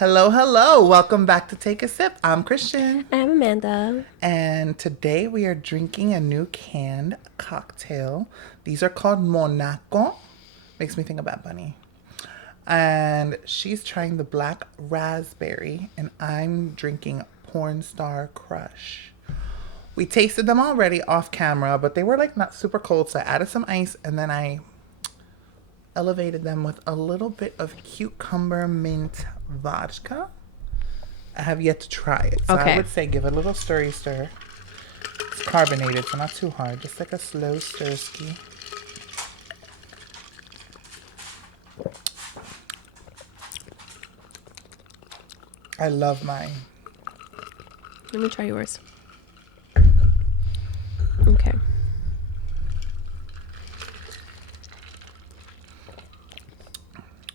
Hello, hello. Welcome back to Take a Sip. I'm Christian. I'm Amanda. And today we are drinking a new canned cocktail. These are called Monaco. Makes me think of Bad Bunny. And she's trying the black raspberry, and I'm drinking Porn Star Crush. We tasted them already off camera, but they were like not super cold, so I added some ice and then I elevated them with a little bit of cucumber mint vodka. I have yet to try it. So Okay. I would say give it a little stirry stir. It's carbonated, so not too hard. Just like a slow stirski. I love mine. Let me try yours. Okay.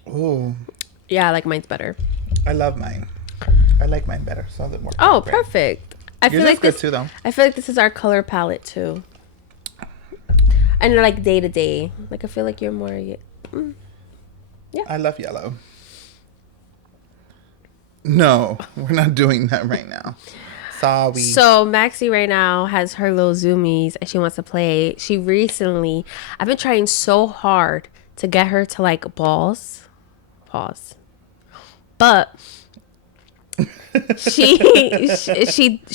Ooh, Yeah, I like mine's better. I love mine. I like mine better. So that more. Oh, perfect. I Yours feel is like good this. too, though. I feel like this is our color palette too. And you're like day to day. Like I feel like you're more. I love yellow. No, we're not doing that right now. Sorry. So Maxie right now has her little zoomies and she wants to play. I've been trying so hard to get her to like balls. Pause. But she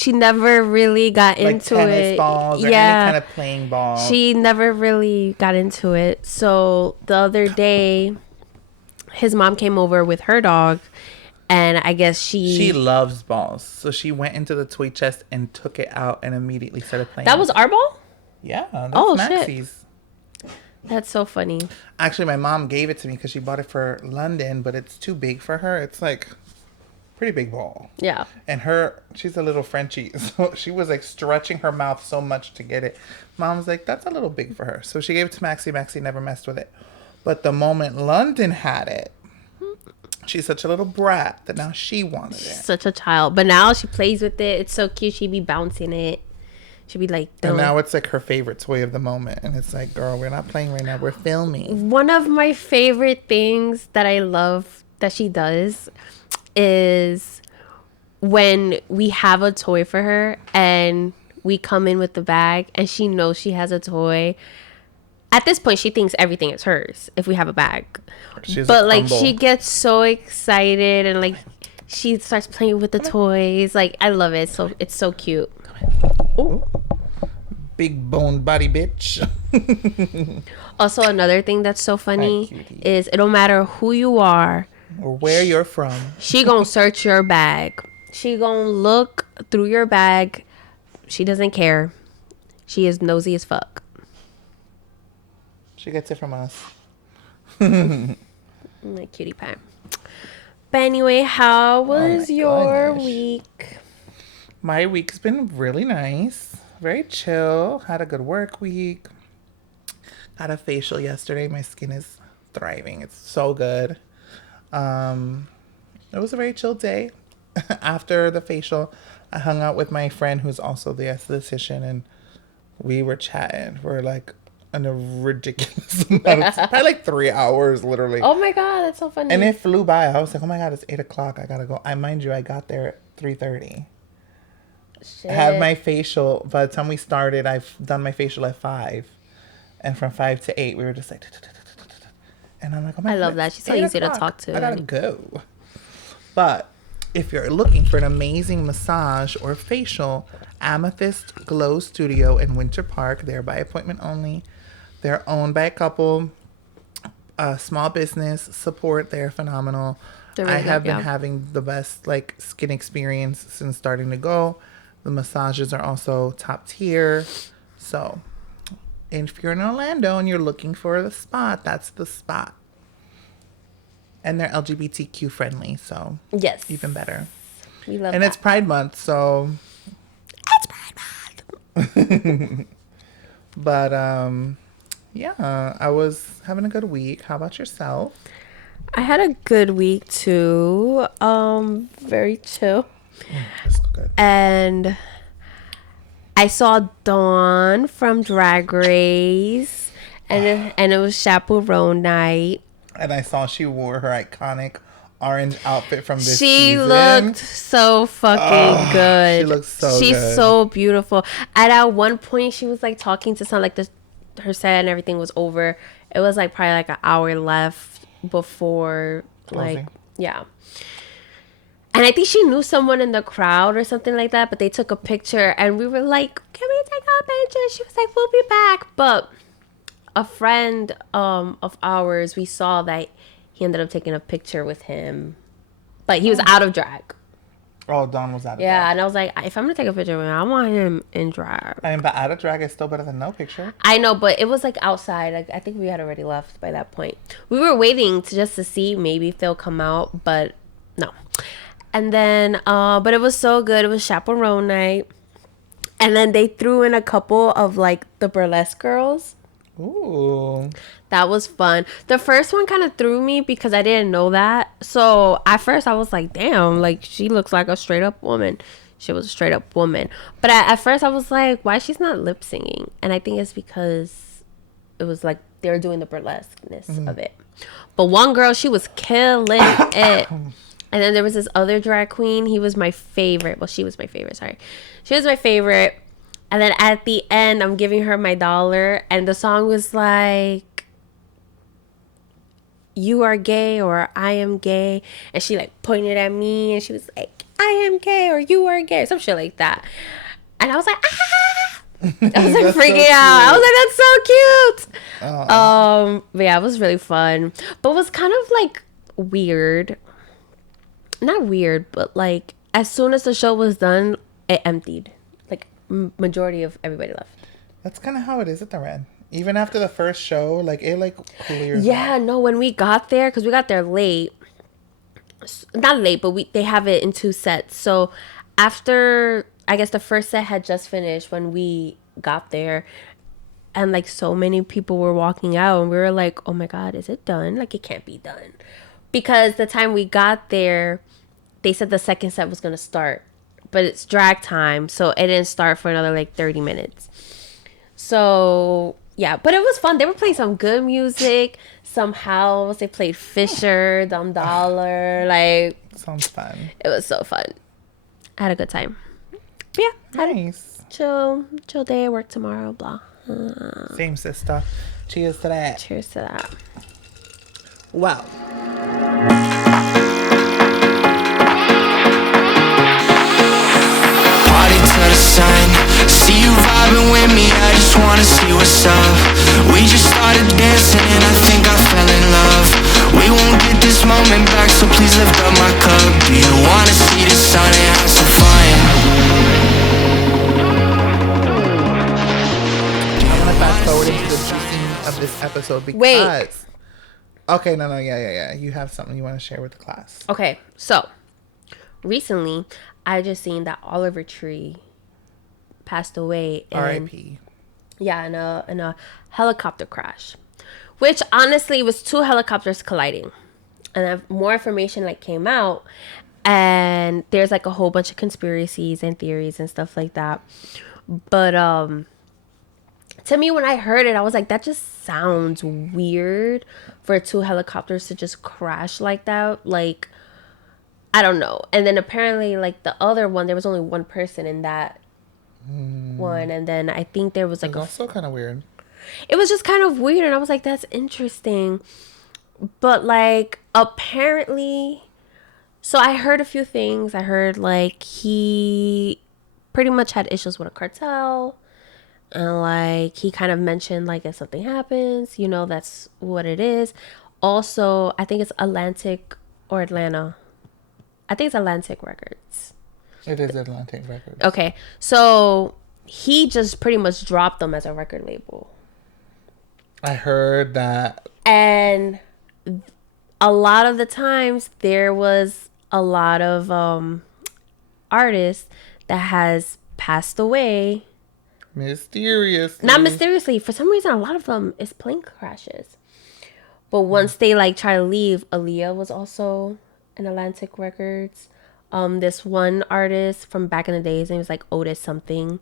never really got like into tennis it. balls or any kind of playing ball. She never really got into it. So the other day, his mom came over with her dog, and I guess She loves balls. So she went into the toy chest and took it out and immediately started playing. That was our ball? Yeah, that's Oh, Maxie's. shit. That's so funny. Actually, my mom gave it to me because she bought it for London, but it's too big for her. It's like pretty big ball. Yeah. And she's a little Frenchie, so she was like stretching her mouth so much to get it. Mom's like, that's a little big for her. So she gave it to Maxie. Maxie never messed with it. But the moment London had it, she's such a little brat that now she wanted it. Such a child. But now she plays with it. It's so cute. She be bouncing it. She'd be like, And now it's like her favorite toy of the moment. And it's like, girl, we're not playing right now. We're filming. one of my favorite things that I love that she does is when we have a toy for her and we come in with the bag and she knows she has a toy. At this point, she thinks everything is hers if we have a bag. But like humble. she gets so excited and like she starts playing with the toys. Like I love it. So it's so cute. Ooh. Big boned body bitch. Also, another thing that's so funny cutie. is it don't matter who you are. Or where you're from. She gonna search your bag. She gonna look through your bag. She doesn't care. She is nosy as fuck. She gets it from us. Like cutie pie. But anyway, how was my your goodness. week? My week's been really nice. Very chill. Had a good work week. Had a facial yesterday. My skin is thriving. It's so good. It was a very chill day. After the facial, I hung out with my friend who's also the esthetician, and we were chatting for like a ridiculous amount of probably like 3 hours, literally. Oh my god, that's so funny. And it flew by. I was like, oh my god, it's 8:00. I gotta go. Mind you, I got there at 3:30. Shit. I had my facial. By the time we started, I've done my facial at 5. And from 5 to 8, we were just like... And I'm like, oh my god. I love that. She's so easy to talk to. I gotta go. But if you're looking for an amazing massage or facial, Amethyst Glow Studio in Winter Park. They're by appointment only. They're owned by a couple. Small business support. They're phenomenal. They're really I have good, been yeah. having the best like skin experience since starting to go. The massages are also top tier. So if you're in Orlando and you're looking for the spot, that's the spot. And they're LGBTQ friendly, so Yes. even better. We love And that. it's Pride Month, so It's Pride Month. but yeah, I was having a good week. How about yourself? I had a good week too. Very chill. That's good. And I saw Dawn from Drag Race, and it was chaperone night. And I saw she wore her iconic orange outfit from this She season. looked so fucking good. She looks so She's good. so beautiful. And at one point, she was like talking to someone, like her set and everything was over. It was like probably like an hour left before Closing. like, yeah. And I think she knew someone in the crowd or something like that, but they took a picture and we were like, can we take a picture? She was like, we'll be back. But a friend of ours, we saw that he ended up taking a picture with him, but he was out of drag. Oh, Dawn was out of Yeah, drag. and I was like, if I'm gonna take a picture with him, I want him in drag. I mean, but out of drag is still better than no picture. I know, but it was like outside. Like I think we had already left by that point. We were waiting to see maybe if they'll come out, but no. And then, but it was so good. It was chaperone night, and then they threw in a couple of like the burlesque girls. Ooh. That was fun. The first one kind of threw me because I didn't know that. So at first I was like, damn, like she looks like a straight up woman. She was a straight up woman. But at first I was like, why she's not lip singing? And I think it's because it was like they were doing the burlesqueness of it. But one girl, she was killing it. And then there was this other drag queen. He was my favorite. Well, she was my favorite. Sorry. She was my favorite. And then at the end, I'm giving her my $1. And the song was like, you are gay or I am gay. And she like pointed at me and she was like, I am gay or you are gay. Some shit like that. And I was like, ah! I was like freaking so out. I was like, that's so cute. Oh. But yeah, it was really fun. But it was kind of like weird. Not weird, but like as soon as the show was done, it emptied. Like majority of everybody left. That's kind of how it is at the Red. Even after the first show, like it like clears. Yeah, no, when we got there, because we got there late. Not late, but they have it in 2 sets. So after, I guess the first set had just finished when we got there. And like so many people were walking out and we were like, oh my God, is it done? Like it can't be done. Because the time we got there, they said the second set was going to start. But it's drag time, so it didn't start for another like 30 minutes. So yeah, but it was fun. They were playing some good music, some house. They played Fisher, Dumb Dollar. Like, Sounds fun. it was so fun. I had a good time. But yeah, had a Nice. chill day. Work tomorrow. Blah. Same sister. Cheers to that. Cheers to that. Wow. Party to the sun. See you vibing with me, I just wanna see what's up. We just started dancing and I think I fell in love. We won't get this moment back, so please lift up my cup. Do you wanna see the sun and have some fun? I want to fast forward into the juicing of this episode because. Wait. Okay, no, yeah. You have something you want to share with the class. Okay, so recently I just seen that Oliver Tree passed away in, R.I.P. yeah, in a helicopter crash, which honestly was 2 helicopters colliding, and then more information like came out, and there's like a whole bunch of conspiracies and theories and stuff like that. But to me, when I heard it, I was like, that just sounds weird for 2 helicopters to just crash like that. Like, I don't know. And then apparently, like, the other one, there was only one person in that one. And then I think there was like It's also kind of weird. it was just kind of weird. And I was like, that's interesting. But, like, apparently, so I heard a few things. I heard, like, he pretty much had issues with a cartel. And like he kind of mentioned like if something happens, you know, that's what it is. Also, I think it's Atlantic or Atlanta. I think it's Atlantic Records. It is Atlantic Records. Okay. So he just pretty much dropped them as a record label. I heard that. And a lot of the times there was a lot of artists that has passed away. Mysteriously. Not mysteriously. For some reason, a lot of them is plane crashes. But once they like try to leave, Aaliyah was also in Atlantic Records. This one artist from back in the days, his name was like Otis something.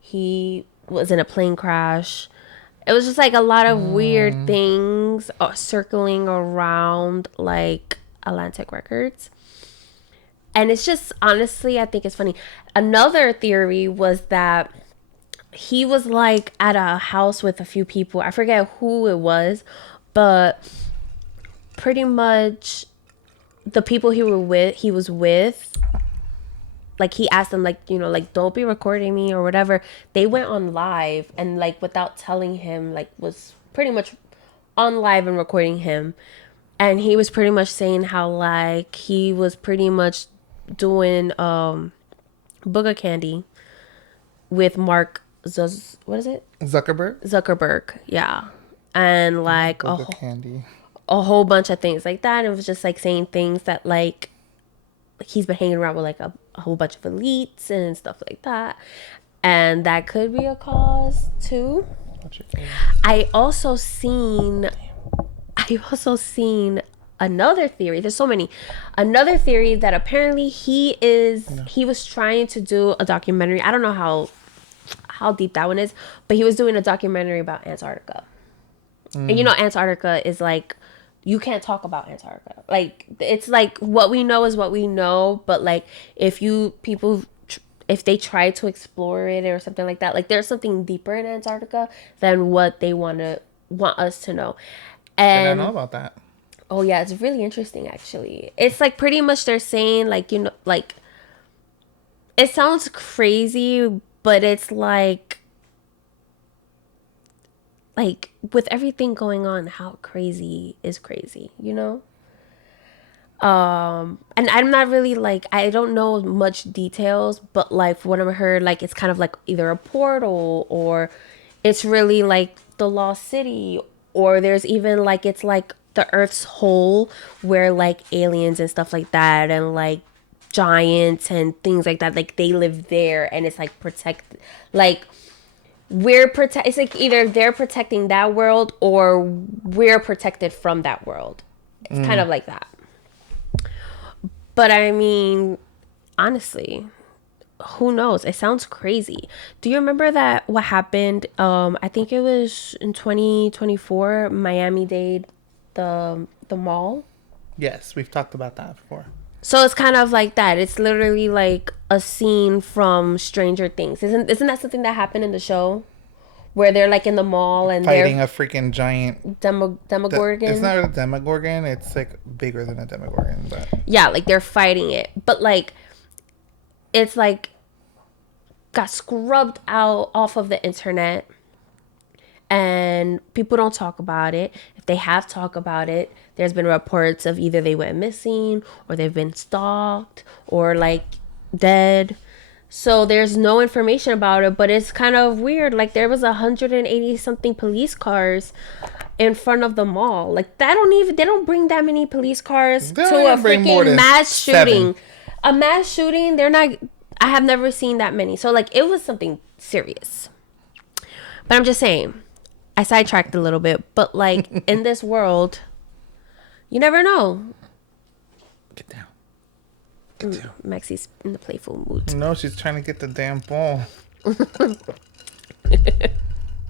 He was in a plane crash. It was just like a lot of weird things circling around like Atlantic Records. And it's just, honestly, I think it's funny. Another theory was that he was like at a house with a few people. I forget who it was, but pretty much the people he was with, like he asked them, like, you know, like, don't be recording me or whatever. They went on live and like without telling him, like was pretty much on live and recording him. And he was pretty much saying how like he was pretty much doing Booger Candy with what is it? Zuckerberg, yeah. And like Candy. A whole bunch of things like that. And it was just like saying things that like he's been hanging around with like a whole bunch of elites and stuff like that. And that could be a cause too. I also seen another theory. There's so many. Another theory that apparently he was trying to do a documentary. I don't know how deep that one is, but he was doing a documentary about Antarctica. And you know, Antarctica is like, you can't talk about Antarctica. Like, it's like what we know is what we know, but like if they try to explore it or something like that, like there's something deeper in Antarctica than what they want us to know. And I know about that. Oh yeah, it's really interesting actually. It's like pretty much they're saying like, you know, like it sounds crazy, but it's like with everything going on, how crazy is crazy, you know? And I'm not really like, I don't know much details, but like from what I've heard, like it's kind of like either a portal or it's really like the lost city, or there's even like it's like the Earth's hole where like aliens and stuff like that and like giants and things like that, like they live there, and it's like like it's like either they're protecting that world or we're protected from that world. It's kind of like that. But I mean, honestly, who knows? It sounds crazy. Do you remember that what happened? I think it was in 2024, Miami-Dade, the mall. Yes, we've talked about that before. So it's kind of like that. It's literally like a scene from Stranger Things. Isn't that something that happened in the show? Where they're like in the mall and fighting they're a freaking giant Demogorgon. It's not a Demogorgon. It's like bigger than a Demogorgon, but yeah, like they're fighting it, but like it's like got scrubbed out off of the internet, and people don't talk about it. If they have talked about it, there's been reports of either they went missing or they've been stalked or like dead. So there's no information about it, but it's kind of weird. Like there was 180 something police cars in front of the mall. Like they don't bring that many police cars to a freaking mass shooting. 7. A mass shooting, I have never seen that many. So like it was something serious. But I'm just saying, I sidetracked a little bit, but like in this world, you never know. Get down. Maxie's in the playful mood. No, she's trying to get the damn ball.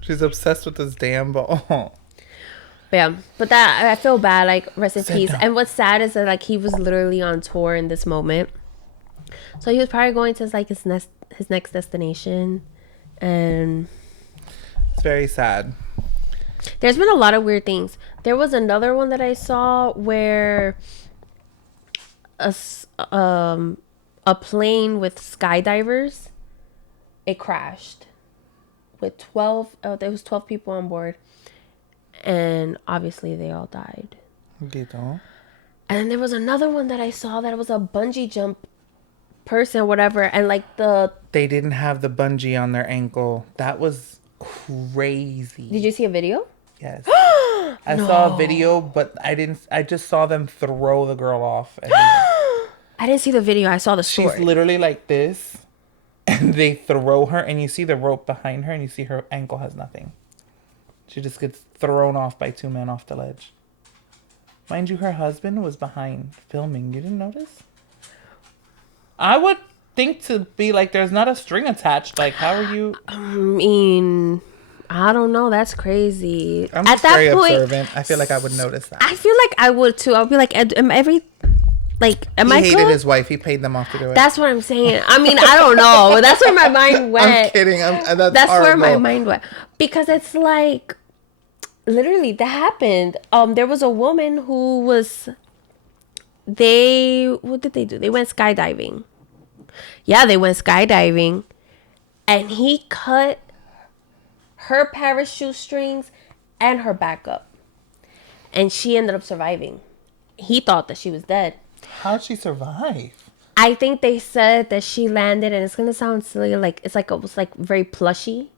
She's obsessed with this damn ball. Yeah, but that I feel bad. Like rest in peace. And what's sad is that like he was literally on tour in this moment, so he was probably going to like his next destination, and it's very sad. There's been a lot of weird things. There was another one that I saw where a plane with skydivers, it crashed with 12 there was 12 people on board, and obviously they all died. And then there was another one that I saw that was a bungee jump person, whatever, and like they didn't have the bungee on their ankle. That was crazy. Did you see a video? Yes. I saw a video, but I just saw them throw the girl off. And I didn't see the video. I saw the story. She's literally like this, and they throw her, and you see the rope behind her, and you see her ankle has nothing. She just gets thrown off by 2 men off the ledge. Mind you, her husband was behind filming. You didn't notice? I would think to be like, there's not a string attached. Like, how are you? I mean, I don't know. That's crazy. I'm At just that very point, observant. I feel like I would notice that. I feel like I would too. I'll be like, am He I hated good? his wife. He paid them off to do it. That's what I'm saying. I mean, I don't know. But that's where my mind went. I'm kidding. That's horrible. where my mind went. Because it's like, literally, that happened. There was a woman who was, what did they do? They went skydiving. Yeah, they went skydiving. And he cut her parachute strings and her back up. And she ended up surviving. He thought that she was dead. How'd she survive? I think they said that she landed, and it's gonna sound silly, like it was like very plushy.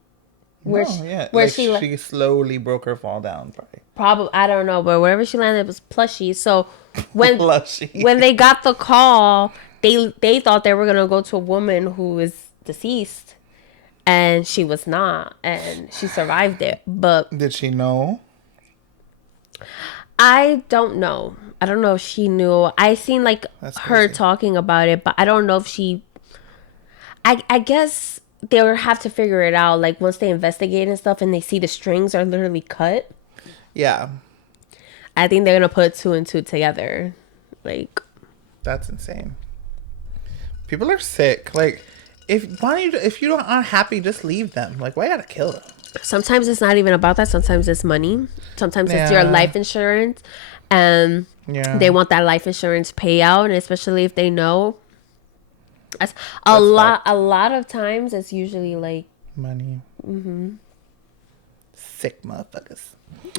Where where she slowly broke her fall down, probably. Probably, I don't know, but wherever she landed was plushy. So when Plushy. when they got the call, they thought they were gonna go to a woman who is deceased, and she was not, and she survived it. But Did she know? I don't know. I don't know if she knew. I seen like That's her crazy. talking about it, but I don't know if she. I guess they would have to figure it out. Like once they investigate and stuff, and they see the strings are literally cut. Yeah. I think they're gonna put two and two together. Like, That's insane. People are sick. Like, if you don't aren't happy, just leave them. Like, why you gotta kill them? sometimes it's not even about that. Sometimes it's money. Sometimes it's your Yeah. life insurance, and Yeah. they want that life insurance payout, and especially if they know. That's a lot. fucked. A lot of times, it's usually like, Money. Mm-hmm. Sick motherfuckers.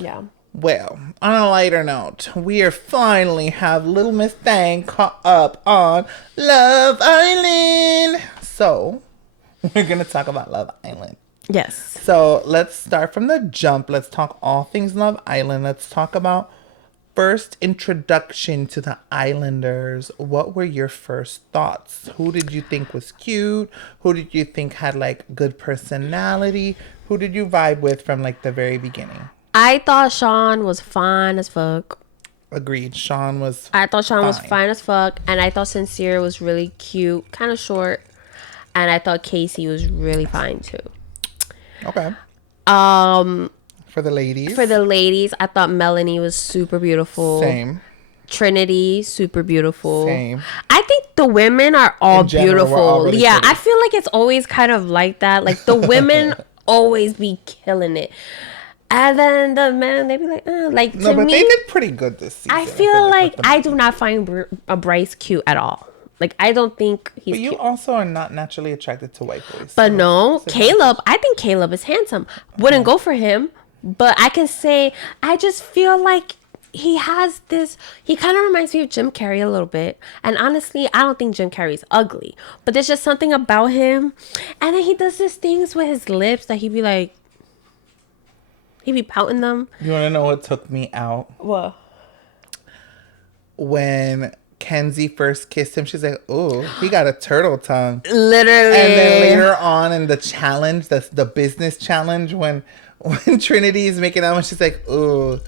yeah. Well, on a lighter note, we are finally have Little Miss Thang caught up on Love Island. So, we're going to talk about Love Island. Yes. So, let's start from the jump. Let's talk all things Love Island. Let's talk about first introduction to the Islanders. What were your first thoughts? Who did you think was cute? Who did you think had like good personality? Who did you vibe with from like the very beginning? I thought Sean was fine as fuck. Agreed. Sean was. I thought Sean was Fine. fine as fuck, and I thought Sincere was really cute, kind of short, and I thought Casey was really fine too. Okay. For the ladies. For the ladies, I thought Melanie was super beautiful. Same. Trinity, super beautiful. Same. I think the women are all In general, beautiful. we're all really Yeah, pretty. I feel like it's always kind of like that. Like the women always be killing it. And then the men, they be like, like No, to but me, they did pretty good this season. I feel like with the- I do not find Bryce cute at all. Like I don't think he's But you cute. also are not naturally attracted to white boys. But so no, it's a- Caleb, I think Caleb is handsome. Wouldn't go for him, but I can say I just feel like he has this. He kind of reminds me of Jim Carrey a little bit. And honestly, I don't think Jim Carrey's ugly, but there's just something about him. And then he does these things with his lips that he be pouting them. You want to know what took me out? What? When Kenzie first kissed him, she's like, "Oh, he got a turtle tongue." Literally. And then later on in the challenge, that's the business challenge, when Trinity is making out, and she's like, "Oh,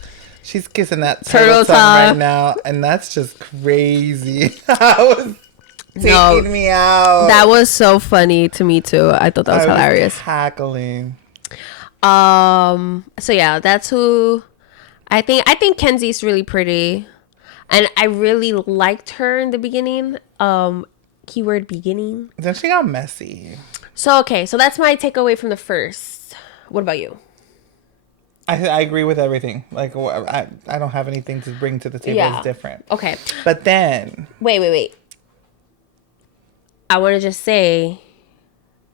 she's kissing that turtle tongue right now," and that's just crazy. That was taking me out. That was so funny to me too. I thought that was hilarious. Cackling. So yeah, that's who I think Kenzie's really pretty. And I really liked her in the beginning. Keyword beginning. Then she got messy. So okay, so that's my takeaway from the first. What about you? I agree with everything. Like, I don't have anything to bring to the table. Yeah. It's different. Okay. But then, Wait. I want to just say,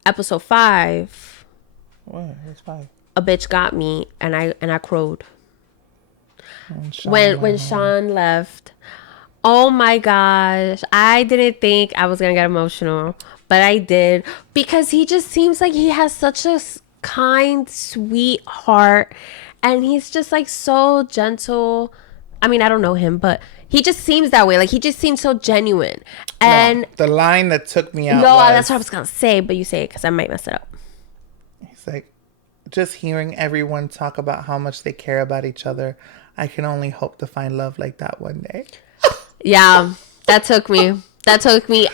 episode 5, what? It's fine. a bitch got me, and I crowed. When When Sean left, oh my gosh, I didn't think I was gonna get emotional, but I did, because he just seems like he has such a kind, sweet heart, and he's just like so gentle. I mean, I don't know him, but he just seems that way. Like he just seems so genuine. And the line that took me out no, was, that's what I was gonna say, but you say it because I might mess it up. he's like, just hearing everyone talk about how much they care about each other, I can only hope to find love like that one day. Yeah, that took me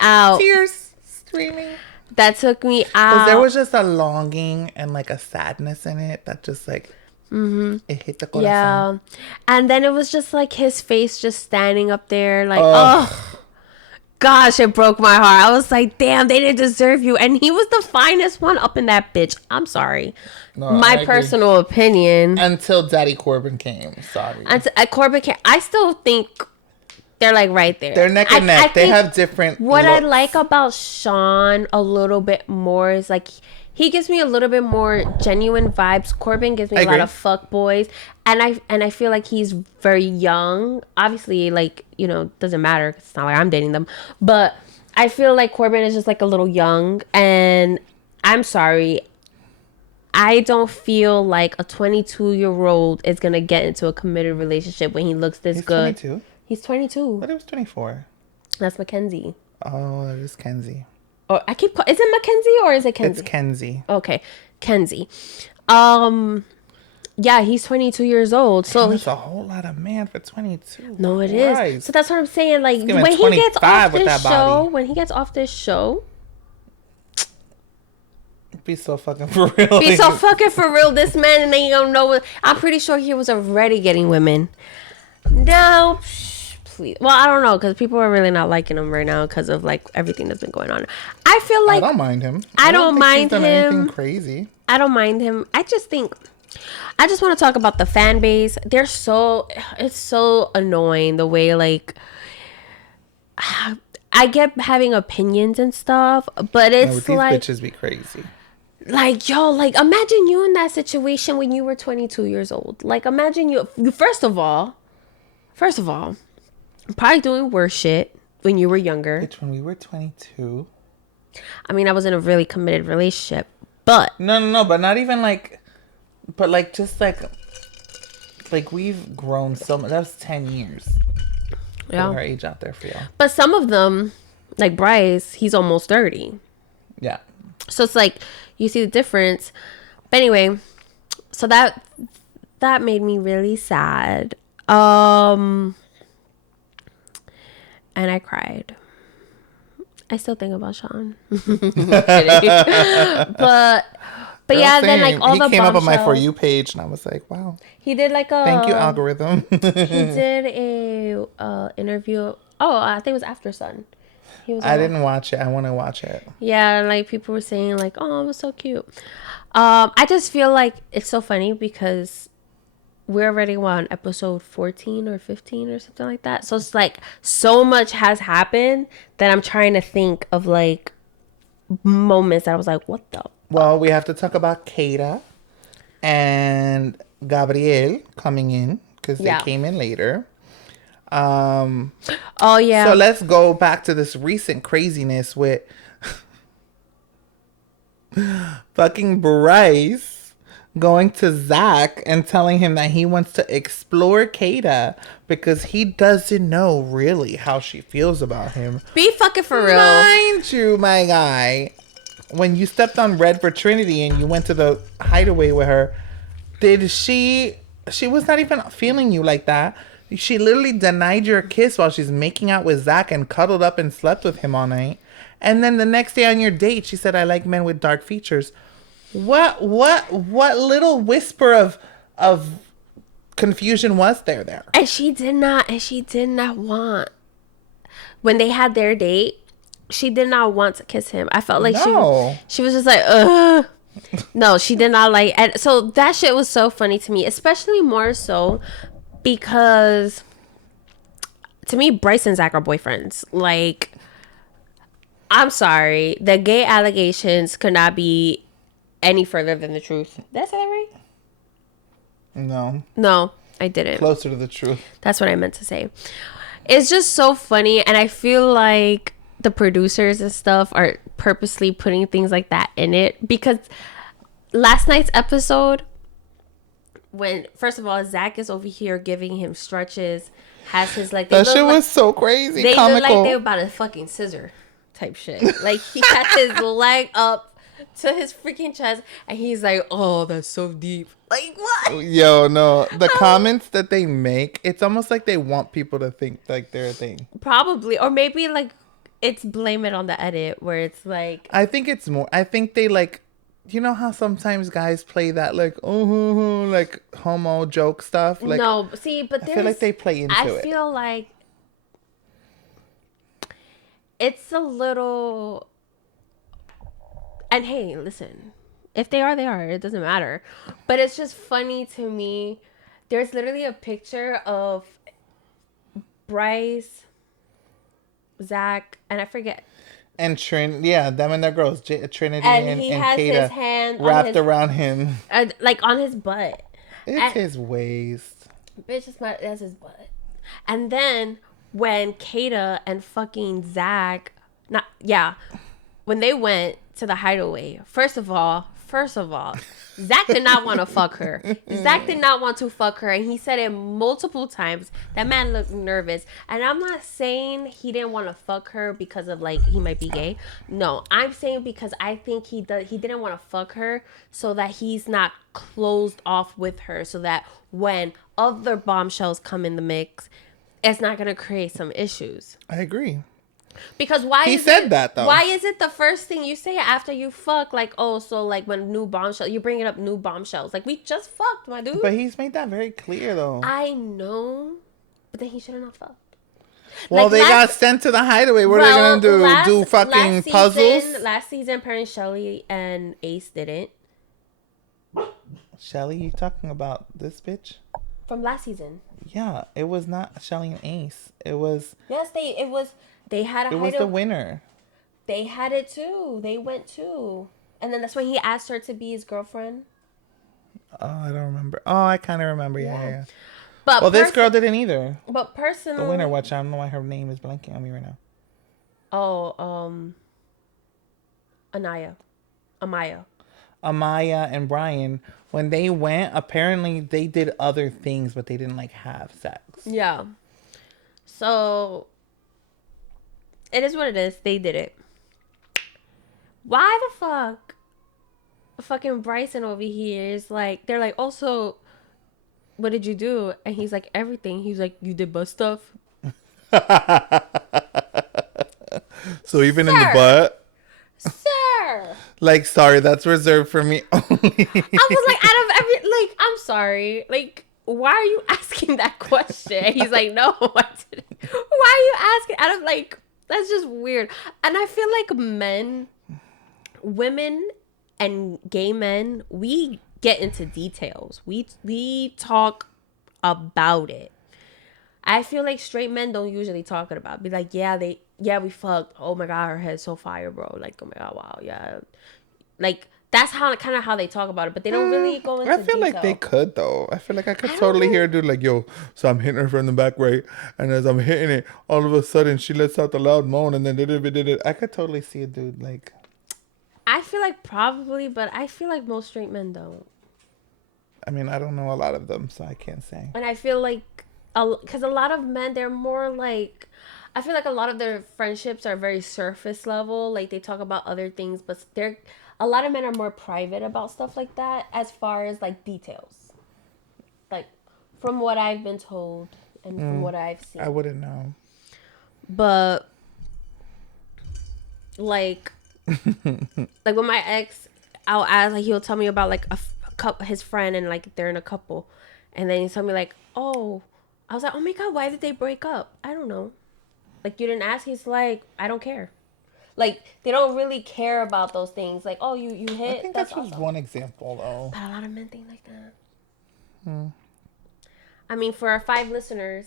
out. Tears streaming. that took me out. Because there was just a longing and like a sadness in it that just like it hit the corazon. Yeah. And then it was just like his face just standing up there like, Ugh. oh, gosh, it broke my heart. I was like, damn, they didn't deserve you. And he was the finest one up in that bitch. I'm sorry. No, I My agree. personal opinion. Until Daddy Corbin came. Sorry. And Corbin can't, I still think they're like right there. They're neck and neck. They think have different What I looks. like about Sean a little bit more is like he gives me a little bit more genuine vibes. Corbin gives me I a lot agree. of fuck boys, and I feel like he's very young. Obviously, like, you know, doesn't matter 'cause it's not like I'm dating them, but I feel like Corbin is just like a little young, and I'm sorry. I don't feel like a 22-year-old is gonna get into a committed relationship when he looks this He's good. 22. He's 22. But it was 24. That's Mackenzie. Oh, it is Kenzie. Oh, I keep is it Mackenzie or is it Kenzie? It's Kenzie. Okay, Kenzie. Yeah, he's 22 years old. So That's a whole lot of man for 22. no, it is. Christ. So that's what I'm saying. Like giving when he gets 25 off with this that show, body. when he gets off this show, Be so fucking for real. be so fucking for real. This man, and then you don't know what. I'm pretty sure he was already getting women. No, please. Well, I don't know because people are really not liking him right now because of like everything that's been going on. I feel I like don't mind him. I don't think mind he's done him. anything crazy. I don't mind him. I just think I just want to talk about the fan base. It's so annoying the way like I get having opinions and stuff, but No, it's these like bitches be crazy. like yo, like imagine you in that situation when you were 22 years old. Like imagine you first of all, probably doing worse shit when you were younger. Bitch, when we were 22. I mean, I was in a really committed relationship, but No, but not even like, but like just like we've grown so much. That's 10 years. yeah. Putting our age out there for y'all. But some of them, like Bryce, he's almost 30. Yeah. So it's like you see the difference. But anyway, so that made me really sad. And I cried. I still think about Sean. But yeah, then like all the he came up on my For bombshells- You page, and I was like, wow, He did like a thank you, algorithm. he did a interview. Oh, I think it was After Sun. He was I on- didn't watch it. I want to watch it. Yeah, like people were saying like, "Oh, it was so cute." I just feel like it's so funny because we're already on episode 14 or 15 or something like that. So it's like so much has happened that I'm trying to think of like moments that I was like, "What the?" Well, we have to talk about Keita and Gabriel coming in because they Yeah. came in later. Oh yeah. So let's go back to this recent craziness with fucking Bryce going to Zach and telling him that he wants to explore Keita because he doesn't know really how she feels about him. Be fucking for real. Mind you, my guy, when you stepped on Red for Trinity and you went to the hideaway with her, did she was not even feeling you like that. She literally denied your kiss while she's making out with Zach and cuddled up and slept with him all night. And then the next day on your date, she said, "I like men with dark features." What little whisper of confusion was there? And she did not want, when they had their date, she did not want to kiss him. I felt like No. she was just like, ugh. No, she did not like, and so that shit was so funny to me, especially more so because to me, Bryce and Zach are boyfriends. Like, I'm sorry, the gay allegations could not be any further than the truth. Did I say that right? No, I didn't. Closer to the truth. That's what I meant to say. It's just so funny, and I feel like the producers and stuff are purposely putting things like that in it because last night's episode, when first of all Zach is over here giving him stretches, has his like That shit was so crazy. they comical. look like they were about to fucking scissor type shit. Like he had his leg up to his freaking chest, and he's like, "Oh, that's so deep." Like what? Yo, no. The comments that they make, it's almost like they want people to think like they're a thing. Probably, or maybe like it's blame it on the edit where it's like I think it's more. I think they like. You know how sometimes guys play that like like homo joke stuff. Like no. See, but I feel like they play into I it. feel like it's a little. And hey, listen, if they are, they are. It doesn't matter. But it's just funny to me. There's literally a picture of Bryce, Zach, and I forget. And them and their girls, Trinity And and he has Kata, his hand wrapped around him. like on his butt. It's And, his waist. bitch, that's his butt. And then when Kata and fucking Zach, when they went to the hideaway, first of all, Zach did not want to fuck her. Zach did not want to fuck her, and he said it multiple times. That man looked nervous, and I'm not saying he didn't want to fuck her because of like he might be gay. No, I'm saying because I think he didn't want to fuck her so that he's not closed off with her, so that when other bombshells come in the mix, it's not gonna create some issues. I agree. Because why he is said it, that though? Why is it the first thing you say after you fuck? Like, oh, so like when new bombshells, you're bringing up new bombshells. Like we just fucked, my dude. But he's made that very clear though. I know, but then he should have not fucked. Well, like they got sent to the hideaway. What are they gonna do? Do fucking puzzles? Last season, apparently Shelly and Ace didn't. Shelly, you talking about this bitch? From last season. Yeah, it was not Shelly and Ace. It was. Yes, it was. They had a It was the winner. They had it too. They went too. And then that's when he asked her to be his girlfriend. Oh, I don't remember. Oh, I kind of remember. Yeah. But well, this girl didn't either. But personally, the winner, watch. I don't know why her name is blanking on me right now. Oh, Amaya and Brian, when they went, apparently they did other things, but they didn't like have sex. Yeah. So it is what it is. They did it. Why the fuck? Fucking Bryson over here is like, they're like, also, what did you do? And he's like, everything. He's like, you did butt stuff. So even in the butt? Sir. Like, sorry, that's reserved for me only. I was like, out of every, like, I'm sorry. Like, why are you asking that question? He's like, no, I didn't. Why are you asking? Out of, like, that's just weird. And I feel like women and gay men, we get into details. We talk about it. I feel like straight men don't usually talk about it. Be like, we fucked. Oh my God, her head's so fire, bro. Like, oh my God, wow, yeah. Like, that's kind of how they talk about it, but they don't really go into I feel detail. like they could, though. I feel like I could totally hear a dude like, yo, so I'm hitting her from the back, right? And as I'm hitting it, all of a sudden, she lets out the loud moan, and then did it. I could totally see a dude, like... I feel like probably, but I feel like most straight men don't. I mean, I don't know a lot of them, so I can't say. And I feel like, because a lot of men, they're more like... I feel like a lot of their friendships are very surface level. Like, they talk about other things, but a lot of men are more private about stuff like that as far as, like, details. Like, from what I've been told and from what I've seen. I wouldn't know. But, like, like, with my ex, I'll ask, like, he'll tell me about, like, his friend, and, like, they're in a couple. And then he'll tell me, like, oh, I was like, oh, my God, why did they break up? I don't know. Like, you didn't ask. He's like, I don't care. Like, they don't really care about those things. Like, oh, you hit. I think that's just awesome. one example, though. But a lot of men think like that. I mean, for our 5 listeners.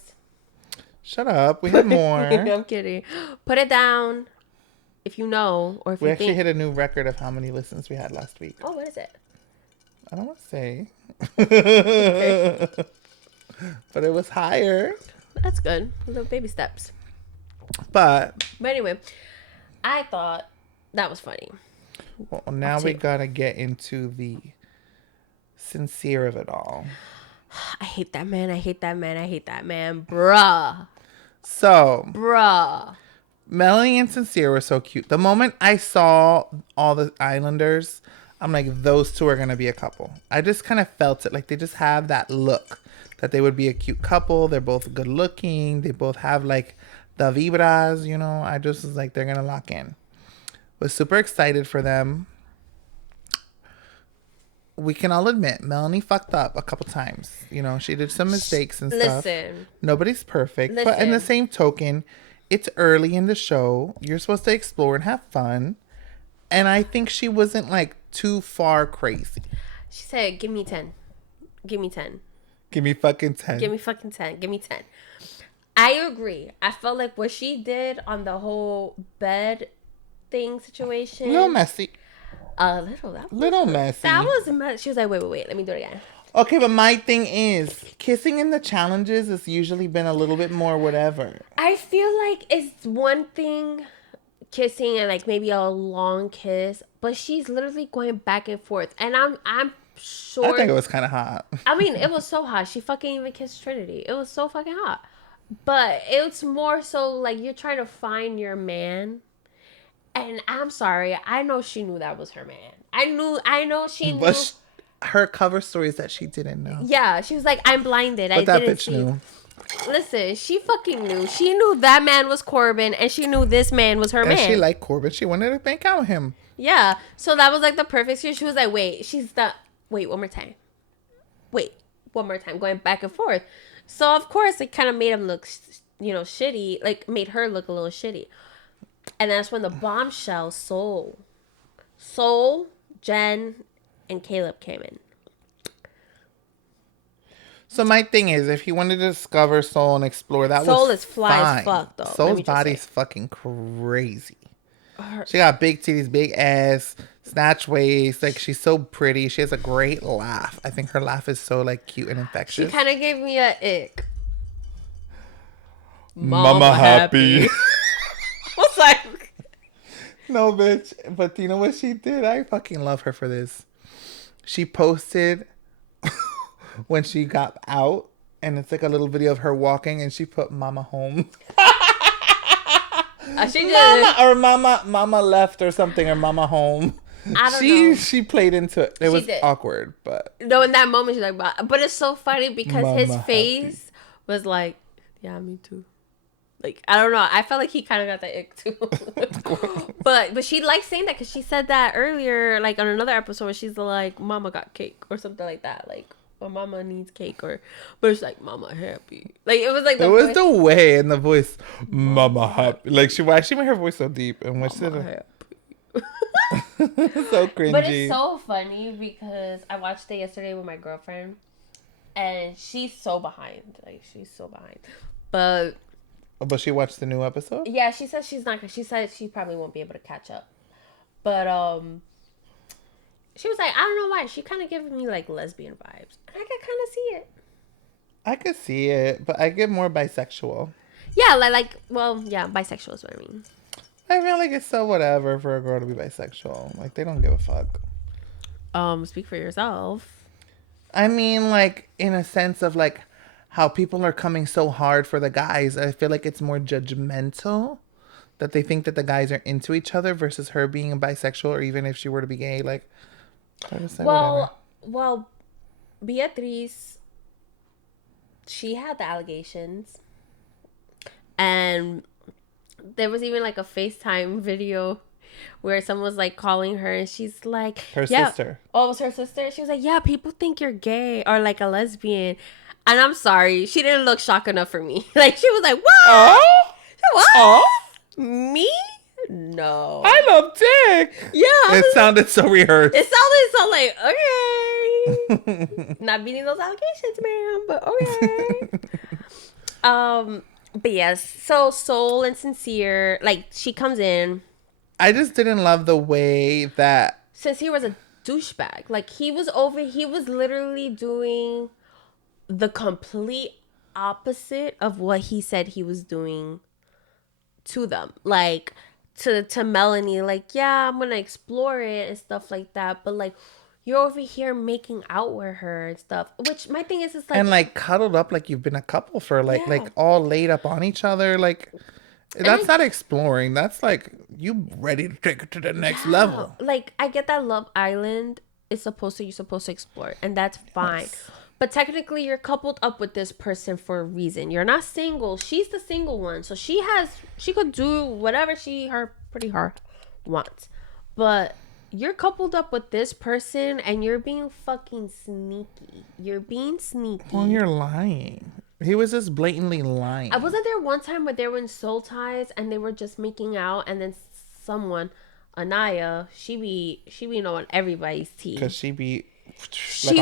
Shut up. We have more. I'm kidding. Put it down if you know, or if we you actually think. hit a new record of how many listens we had last week. Oh, what is it? I don't want to say. Okay. But it was higher. That's good. Little baby steps. But anyway, I thought that was funny. Well, now we gotta get into the sincere of it all. I hate that man. Bruh. So, Melanie and Sincere were so cute. The moment I saw all the Islanders, I'm like, those two are gonna be a couple. I just kind of felt it. Like, they just have that look that they would be a cute couple. They're both good looking. They both have like the vibras, you know. I just was like, they're going to lock in. Was super excited for them. We can all admit Melanie fucked up a couple times. You know, she did some mistakes and stuff. Listen. Nobody's perfect. But in the same token, it's early in the show. You're supposed to explore and have fun. And I think she wasn't like too far crazy. She said, give me 10. Give me 10. Give me fucking 10. Give me fucking 10. Give me 10. I agree. I felt like what she did on the whole bed thing situation. A little messy. A little. That was, Little messy. That was messy. She was like, wait. Let me do it again. Okay, but my thing is, kissing in the challenges has usually been a little bit more whatever. I feel like it's one thing kissing and like maybe a long kiss, but she's literally going back and forth. And I'm sure. I think it was kind of hot. I mean, it was so hot. She fucking even kissed Trinity. It was so fucking hot. But it's more so like you're trying to find your man. And I'm sorry. I know she knew that was her man. I know she knew. But her cover story is that she didn't know. Yeah, she was like, I'm blinded. But I that didn't bitch see. knew. Listen, she fucking knew. She knew that man was Corbin, and she knew this man was her And man. she liked Corbin. She wanted to bank out him. Yeah. So that was like the perfect excuse. She was like, wait, one more time. Wait, one more time. Going back and forth. So, of course, it kind of made him look, shitty. Like, made her look a little shitty. And that's when the bombshell Soul, Jen, and Caleb came in. So my thing is, if he wanted to discover Soul and explore, that Soul was is fly fine. as fuck, though. Soul's body's fucking crazy. She got big titties, big ass, snatch waist. Like, she's so pretty. She has a great laugh. I think her laugh is so, like, cute and infectious. She kind of gave me a ick. Mama happy. What's like? No, bitch. But you know what she did? I fucking love her for this. She posted when she got out, and it's like a little video of her walking, and she put mama home. She did. Mama left or something, or mama home. I don't know. She played into it. It was did. awkward, but No, in that moment she's like, but it's so funny because Mama his face was like, yeah, me too. Like, I don't know. I felt like he kind of got that ick too. but she likes saying that because she said that earlier, like on another episode where she's like, mama got cake or something like that. Like, or mama needs cake, but it's like, mama happy. Like, it was like it was the way and the voice, mama happy. Like, she made her voice so deep, and what she said, so cringy. But it's so funny because I watched it yesterday with my girlfriend, and she's so behind. Like, she's so behind. But she watched the new episode? yeah, she said she's not. She said she probably won't be able to catch up. But she was like, I don't know why. She kind of giving me like lesbian vibes. I could kind of see it. I could see it, but I get more bisexual. Yeah, yeah, bisexual is what I mean. I feel like it's so whatever for a girl to be bisexual. Like, they don't give a fuck. Speak for yourself. I mean, like, in a sense of like how people are coming so hard for the guys. I feel like it's more judgmental that they think that the guys are into each other versus her being a bisexual, or even if she were to be gay. Like, I just say whatever. Well, Beatriz, she had the allegations, and there was even like a FaceTime video where someone was like calling her, and she's like, her sister. Oh, it was her sister. She was like, yeah, people think you're gay or like a lesbian. And I'm sorry, she didn't look shocked enough for me. Like, she was like, what? Oh? What? Oh? Me? No. I love dick. Yeah. It sounded so rehearsed. It sounded so like, okay. Not meeting those allegations, ma'am, but okay. But yes, so Soul and Sincere, like, she comes in. I just didn't love the way that Sincere was a douchebag. Like, he was literally doing the complete opposite of what he said he was doing to them. Like, to Melanie, like, yeah, I'm gonna explore it and stuff like that, but like, you're over here making out with her and stuff, which my thing is like, and like cuddled up like you've been a couple for like all laid up on each other. Like, that's not exploring. That's like you ready to take it to the next level. Like, I get that Love Island is you're supposed to explore, and that's fine. Yes. But technically, you're coupled up with this person for a reason. You're not single. She's the single one, so she could do whatever her pretty heart wants. But you're coupled up with this person, and you're being fucking sneaky. You're being sneaky. Well, you're lying. He was just blatantly lying. I wasn't there one time where they were in soul ties and they were just making out, and then someone, Anaya, she be knowing everybody's tea. Because she be She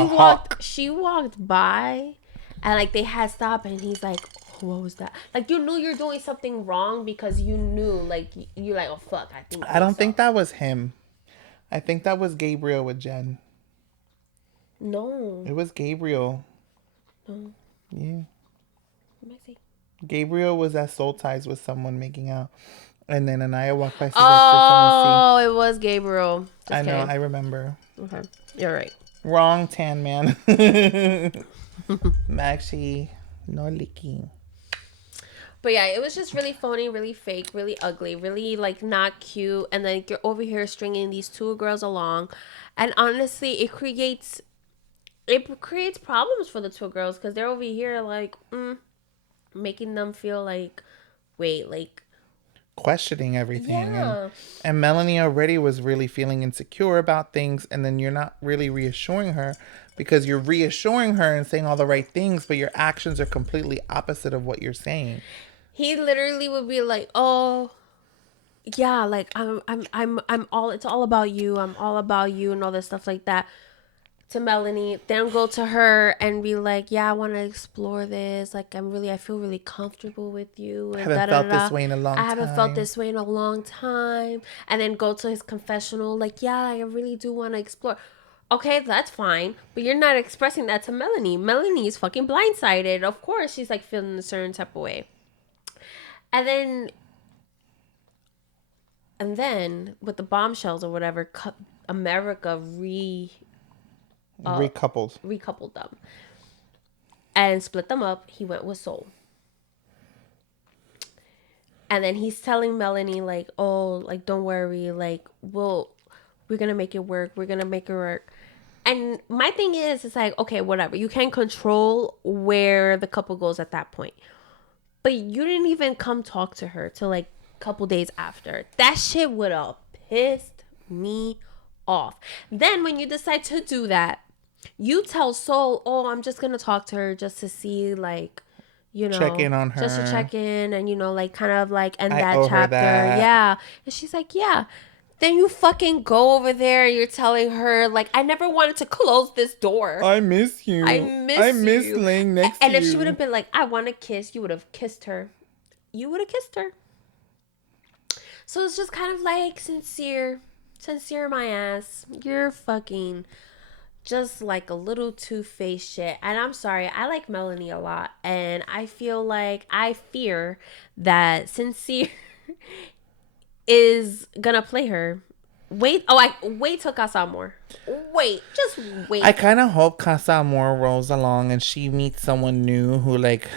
walked by, and like they had stopped, and he's like, "What was that?" Like you knew you're doing something wrong because you knew, like you're like, "Oh fuck, I don't think that was him. I think that was Gabriel with Jen. No, It was Gabriel. no. Yeah. Let me see. Gabriel was at Soul Ties with someone making out. And then Anaya walked by. Oh, it was Gabriel. I know, I remember. Okay, you're right. Wrong, Tan Man. Maxi, no leaking. But yeah, it was just really phony, really fake, really ugly, really like not cute. And then you're over here stringing these two girls along, and honestly, it creates problems for the two girls because they're over here like making them feel like, wait, like questioning everything. Yeah. And Melanie already was really feeling insecure about things, and then you're not really reassuring her because you're reassuring her and saying all the right things, but your actions are completely opposite of what you're saying. He literally would be like, "Oh, yeah, like I'm all it's all about you. I'm all about you," and all this stuff like that to Melanie. Then go to her and be like, "Yeah, I want to explore this. Like I feel really comfortable with you." And I haven't felt this way in a long time. I haven't felt this way in a long time. And then go to his confessional, like, "Yeah, I really do want to explore." Okay, that's fine, but you're not expressing that to Melanie. Melanie is fucking blindsided. Of course, she's like feeling a certain type of way. And then with the bombshells or whatever, America recoupled them and split them up. He went with Soul. And then he's telling Melanie like, "Oh, like don't worry, like we're gonna make it work. We're gonna make it work." And my thing is, it's like, okay, whatever. You can't control where the couple goes at that point. But you didn't even come talk to her till like a couple days after. That shit would have pissed me off. Then when you decide to do that, you tell Soul, "Oh, I'm just gonna talk to her just to see, like, you know, check in on her, just to check in, and you know, like, kind of like end I that owe her chapter." that. Yeah, and she's like, "Yeah." Then you fucking go over there. You're telling her like, "I never wanted to close this door. I miss you. I miss you." laying next to you. And if she would have been like, "I want to kiss," you would have kissed her. You would have kissed her. So it's just kind of like sincere my ass. You're fucking just like a little two-faced shit. And I'm sorry, I like Melanie a lot, and I fear that Sincere is gonna play her. Wait till Casa Amor. Just wait. I kind of hope Casa Amor rolls along and she meets someone new who like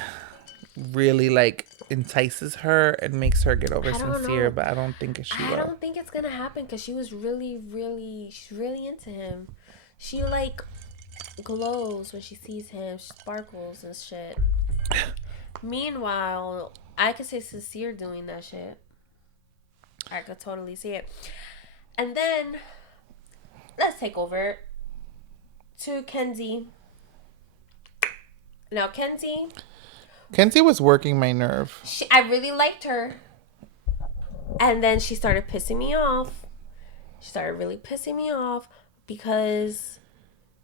really like entices her and makes her get over Sincere, but I don't think she will. I don't think it's gonna happen because she was she's really into him. She like glows when she sees him, she sparkles and shit. Meanwhile, I could say Sincere doing that shit. I could totally see it. And then let's take over to Kenzie. Now Kenzie was working my nerve. I really liked her. And then she started pissing me off. She started really pissing me off because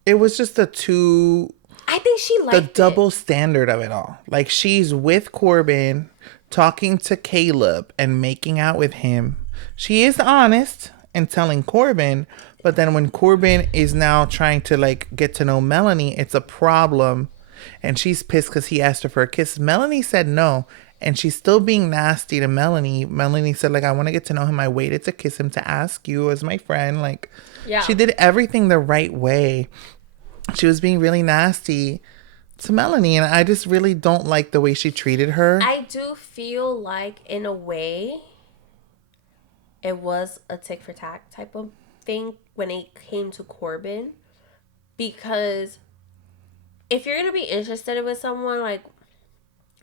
it was just I think she liked the double standard of it all. Like she's with Corbin, talking to Caleb and making out with him. She is honest and telling Corbin, but then when Corbin is now trying to like get to know Melanie, it's a problem. And she's pissed because he asked her for a kiss. Melanie said no. And she's still being nasty to Melanie. Melanie said, like, "I want to get to know him. I waited to kiss him to ask you as my friend." Like, yeah. She did everything the right way. She was being really nasty to Melanie. And I just really don't like the way she treated her. I do feel like, in a way, it was a tick for tack type of thing when it came to Corbin. Because if you're gonna be interested with someone, like,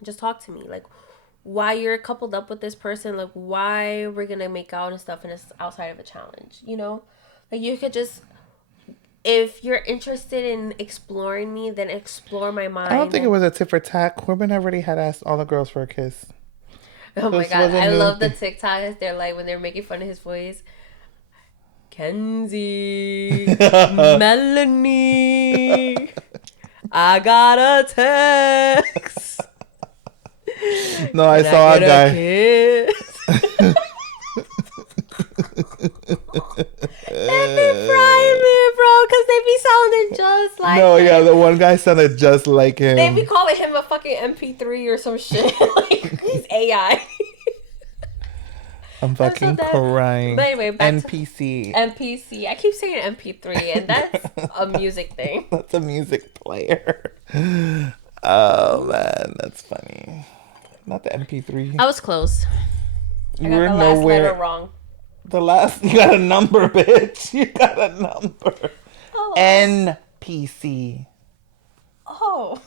just talk to me. Like, why you're coupled up with this person, like, why we're gonna make out and stuff, and it's outside of a challenge, you know? Like, you could just, if you're interested in exploring me, then explore my mind. I don't think it was a tit for tat. Corbin already had asked all the girls for a kiss. Oh my god, I love the TikToks. They're like, when they're making fun of his voice, Kenzie, Melanie, I got a text. No, I saw a guy. They be frying me, bro, because they be sounding just like him. Yeah, the one guy sounded just like him. They be calling him a fucking MP3 or some shit. Like, he's AI. I'm fucking crying. But anyway, back NPC. NPC. I keep saying MP3, and that's a music thing. That's a music player. Oh, man, that's funny. Not the MP3. I was close. You I got were the nowhere. last letter wrong. You got a number, bitch. You got a number. Oh. NPC. Oh.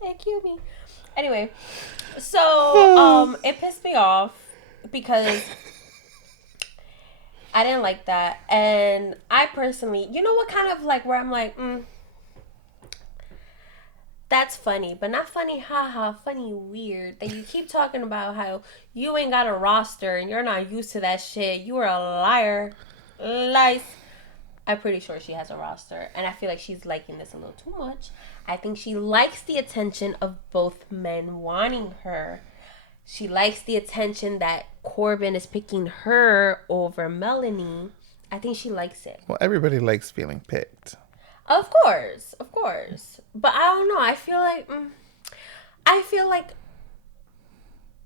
They killed me. Anyway, so it pissed me off because I didn't like that, and I personally, you know what kind of like where I'm like, that's funny, but not funny, haha, funny, weird. That you keep talking about how you ain't got a roster and you're not used to that shit. You are a liar. Lies. I'm pretty sure she has a roster, and I feel like she's liking this a little too much. I think she likes the attention of both men wanting her. She likes the attention that Corbin is picking her over Melanie. I think she likes it. Well, everybody likes feeling picked. Of course. But I don't know. I feel like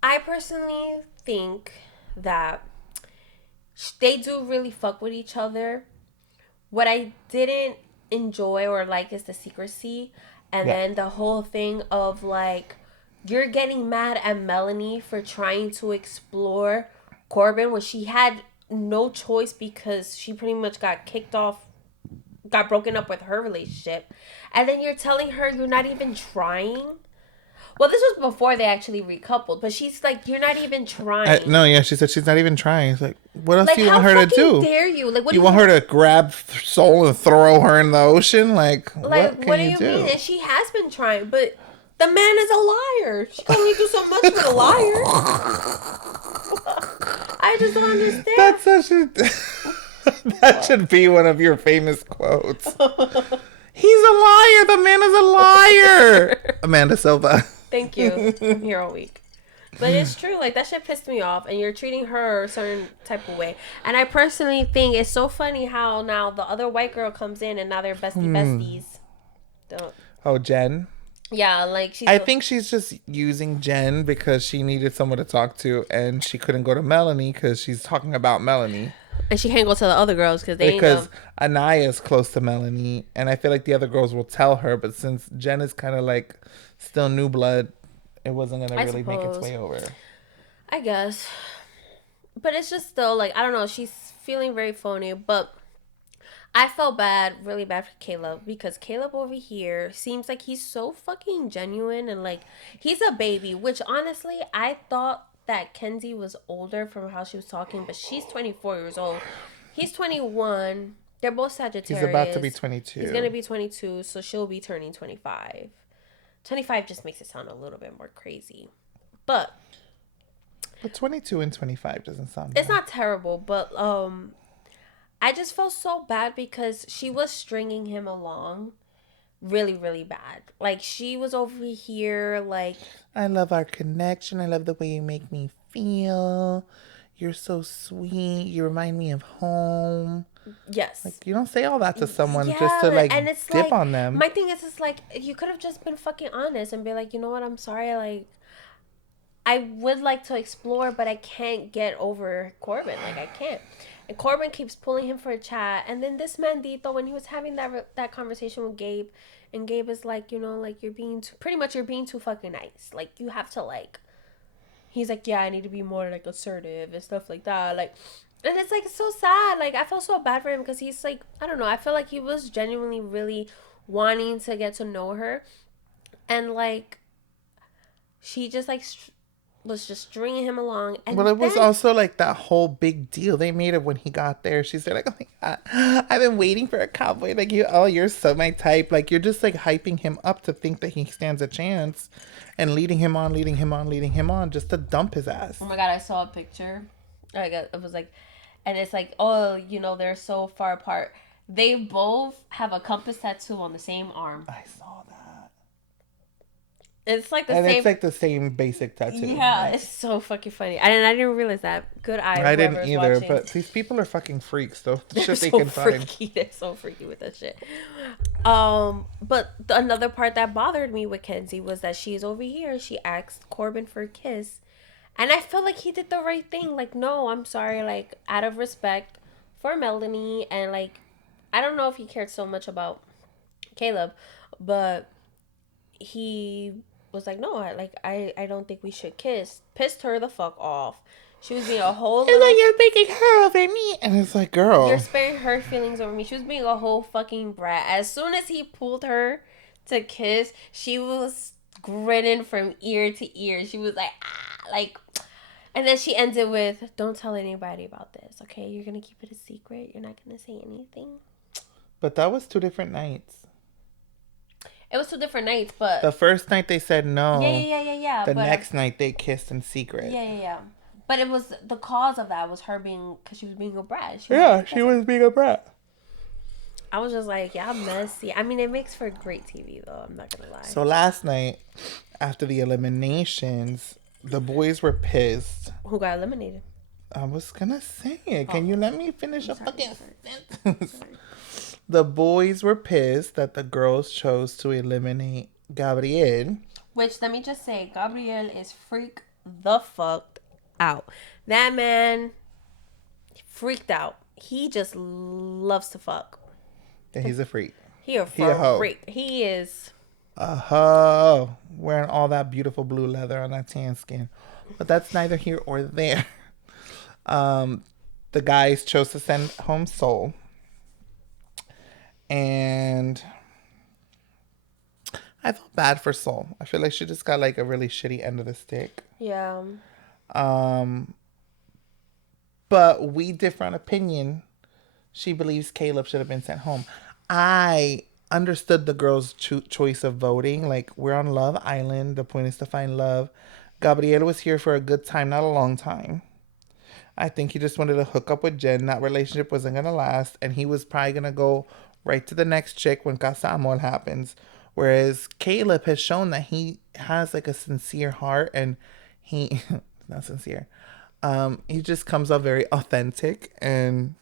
I personally think that they do really fuck with each other. What I didn't enjoy or like is the secrecy, and then the whole thing of like, you're getting mad at Melanie for trying to explore Corbin when she had no choice because she pretty much got broken up with her relationship, and then you're telling her you're not even trying. Well, this was before they actually recoupled, but she's like, you're not even trying. She said she's not even trying. It's like, what else like, do you want her to do? How dare you? Like, what you want her to grab Soul and throw her in the ocean? Like what do you mean? And she has been trying, but the man is a liar. She can only do so much with a liar. I just don't understand. That's such a... That should be one of your famous quotes. He's a liar. The man is a liar. Amanda Silva. Thank you. I'm here all week. But it's true. Like, that shit pissed me off. And you're treating her a certain type of way. And I personally think it's so funny how now the other white girl comes in and now they're besties. Oh, Jen? Yeah, like I think she's just using Jen because she needed someone to talk to and she couldn't go to Melanie because she's talking about Melanie. And she can't go to the other girls because Anaya's close to Melanie, and I feel like the other girls will tell her, but since Jen is kind of like still new blood, it wasn't gonna really make its way over. I guess, but it's just still like, I don't know. She's feeling very phony, but I felt really bad for Caleb, because Caleb over here seems like he's so fucking genuine and like he's a baby, which honestly I thought that Kenzie was older from how she was talking, but she's 24 years old. He's 21. They're both Sagittarius. He's about to be 22. He's going to be 22, so she'll be turning 25. 25 just makes it sound a little bit more crazy. But 22 and 25 doesn't sound bad. It's not terrible, but I just felt so bad because she was stringing him along really, really bad. Like, she was over here like, I love our connection. I love the way you make me feel. You're so sweet. You remind me of home. Yes. Like, you don't say all that to someone just to like and it's dip like, on them. My thing is, it's like, you could have just been fucking honest and be like, you know what, I'm sorry, like, I would like to explore, but I can't get over Corbin. Like, I can't. And Corbin keeps pulling him for a chat. And then this Mandito, when he was having that conversation with Gabe, and Gabe is like, you know, like, you're being too fucking nice. Like, you have to, like, he's like, yeah, I need to be more, like, assertive and stuff like that. Like, And it's like so sad. Like I felt so bad for him because he's like, I don't know. I feel like he was genuinely really wanting to get to know her, and like she just like was just stringing him along. And Well, it was then also like that whole big deal they made it when he got there. She said like, "Oh my god, I've been waiting for a cowboy like you. Oh, you're so my type. Like you're just like hyping him up to think that he stands a chance, and leading him on, leading him on, leading him on, just to dump his ass." oh my god, I saw a picture. It was like, and it's like, oh, they're so far apart. They both have a compass tattoo on the same arm. I saw that. It's like the And same. it's like the same basic tattoo. Yeah, Like, it's so fucking funny. I didn't realize that. Good eye. I didn't whoever's either, watching. but these people are fucking freaks, though. The They're shit they so can find. freaky. They're so freaky with that shit. But another part that bothered me with Kenzie was that she's over here. She asked Corbin for a kiss, and I felt like he did the right thing. Like, no, I'm sorry. Like, out of respect for Melanie, and like, I don't know if he cared so much about Caleb, but he was like, no, I don't think we should kiss. Pissed her the fuck off. She was being a whole It's little. like you're making her over me. And it's like, girl. You're sparing her feelings over me. She was being a whole fucking brat. As soon as he pulled her to kiss, she was grinning from ear to ear. She was like, ah, like. And then she ended with, don't tell anybody about this, okay? You're going to keep it a secret. You're not going to say anything. But that was 2 different nights. It was 2 different nights, but... The first night they said no. Yeah. The next night they kissed in secret. Yeah. But it was, the cause of that was her being, because she was being a brat. She was being a brat. I was just like, yeah, messy. I mean, it makes for great TV, though. I'm not going to lie. So last night, after the eliminations, the boys were pissed. Who got eliminated? I was gonna say it. Can you let me finish a fucking sentence? The boys were pissed that the girls chose to eliminate Gabriel. Which, let me just say, Gabriel is freak the fuck out. That man freaked out. He just loves to fuck. Yeah, he's a freak. He a hoe. freak. He is. A hoe. Wearing all that beautiful blue leather on that tan skin. But that's neither here or there. The guys chose to send home Soul. And I felt bad for Soul. I feel like she just got like a really shitty end of the stick. Yeah. But we differ on opinion. She believes Caleb should have been sent home. I understood the girls' choice of voting. Like, we're on Love Island. The point is to find love. Gabriel was here for a good time, not a long time. I think he just wanted to hook up with Jen. That relationship wasn't going to last. And he was probably going to go right to the next chick when Casa Amor happens. Whereas Caleb has shown that he has like a sincere heart. And he, not sincere. He just comes off very authentic. And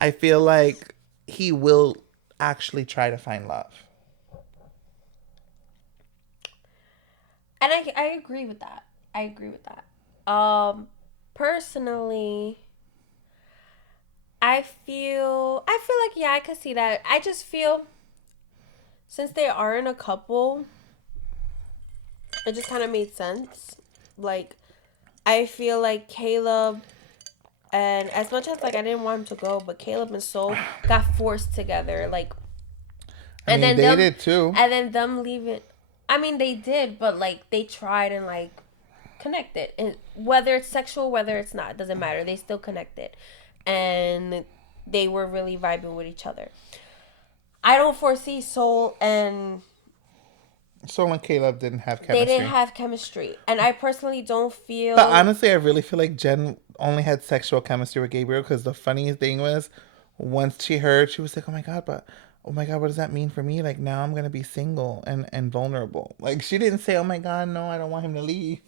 I feel like he will actually try to find love. And I agree with that. Personally, I feel like, yeah, I could see that. I just feel since they aren't a couple, it just kind of made sense. Like, I feel like Caleb, and as much as like I didn't want him to go, but Caleb and Soul got forced together. Like, I mean, they did too. And then them leaving. I mean, they did, but like they tried and like connected, and whether it's sexual, whether it's not, it doesn't matter. They still connected, and they were really vibing with each other. I don't foresee Soul and Caleb didn't have chemistry. They didn't have chemistry, and I personally don't feel. But honestly, I really feel like Jen only had sexual chemistry with Gabriel, because the funniest thing was once she heard, she was like, oh my god, what does that mean for me? Like, now I'm going to be single and vulnerable. Like, she didn't say, oh my god, no, I don't want him to leave.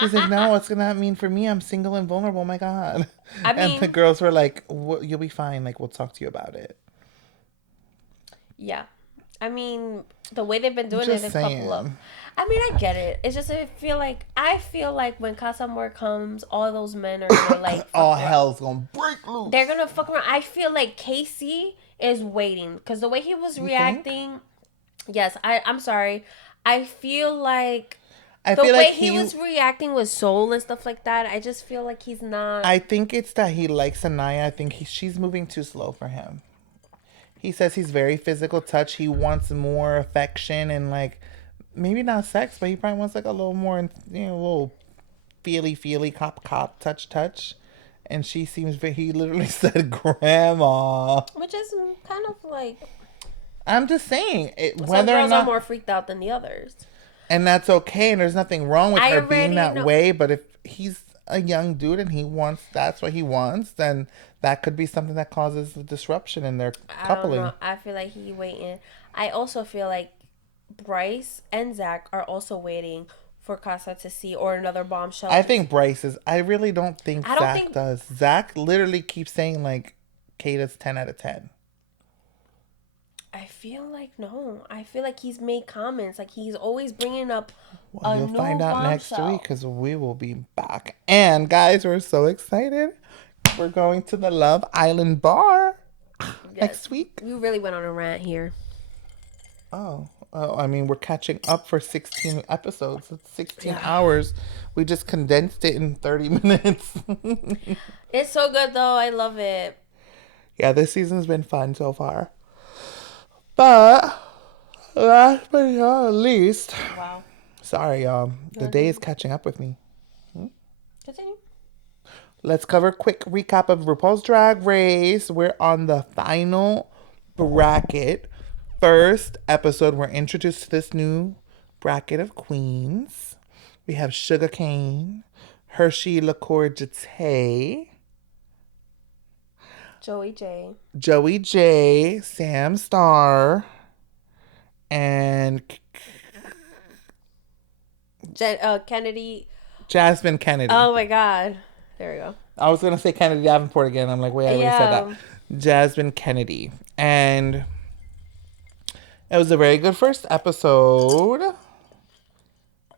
She's like, no, what's going to mean for me? I'm single and vulnerable. Oh my god. And the girls were like, you'll be fine. Like, we'll talk to you about it. Yeah. I mean, the way they've been doing it, a couple of. I mean, I get it. It's just I feel like when Casa Amor comes, all those men are gonna like all hell's gonna break loose. They're gonna fuck around. I feel like Casey is waiting because the way he was reacting. Yes, I'm sorry. I feel like I The feel way like he was reacting with Soul and stuff like that, I just feel like he's not. I think it's that he likes Anaya. I think she's moving too slow for him. He says he's very physical touch. He wants more affection and like maybe not sex, but he probably wants like a little more, a little feely, cop, touch. And she seems very, he literally said grandma. Which is kind of like. I'm just saying, Some whether or girls are not. more freaked out than the others. And that's okay. And there's nothing wrong with I her being already that know- way. But if he's a young dude and that's what he wants, then that could be something that causes the disruption in their coupling. I don't know. I feel like he waiting. I also feel like Bryce and Zach are also waiting for Casa to see or another bombshell. I think Bryce is. I really don't think I don't Zach think- does. Zach literally keeps saying like, Kata's 10 out of 10. I feel like no. I feel like he's made comments. Like he's always bringing up Well, you'll new find out bombshell. next week because we will be back. And guys, we're so excited. We're going to the Love Island bar next week. We really went on a rant here. Oh, I mean, we're catching up for 16 episodes. It's 16 hours. We just condensed it in 30 minutes. It's so good though. I love it. Yeah, this season's been fun so far. But last but not least, Wow. sorry, y'all. The day is catching up with me. Continue. Let's cover a quick recap of RuPaul's Drag Race. We're on the final bracket. First episode, we're introduced to this new bracket of queens. We have Sugarcane, Hershey Liqueur Jete, Joey J. Joey J, Sam Star, and Kennedy. Jasmine Kennedy. Oh my God. There we go. I was going to say Kennedy Davenport again. I'm like, wait, I already said that. Jasmine Kennedy. And it was a very good first episode.